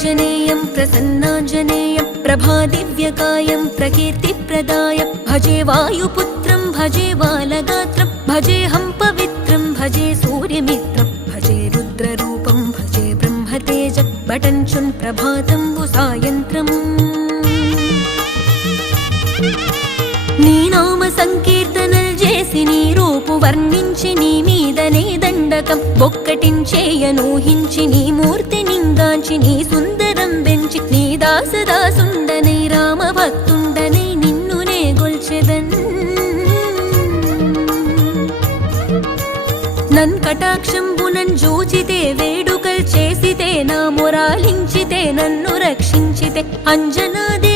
प्रभाञ्जनेयं प्रसन्नाञ्जनेयं प्रभादिव्यकायं प्रकीर्तिप्रदाय भजे वायुपुत्रं भजे बालगात्रं भजेऽहं पवित्रं भजे सूर्यमित्रं भजे रुद्ररूपं भजे ब्रह्मतेज बटञ्चुन् प्रभातं सायन्त्रम् నీ నామ సంకీర్తనలు చేసి నీ రూపు వర్ణించి నీ మీదనే దండకం బొక్కటించేయనూహించి నీ మూర్తి నింగాంచి నీ సుందరం పెంచి నీ దాసదాసుండనై రామ భక్తుండనై నిన్నునే గొల్చెదన్ నన్ కటాక్షంబునన్ జూచితే వేడుకల్ చేసితే నా మొరాలించితే నన్ను రక్షించితే అంజనాది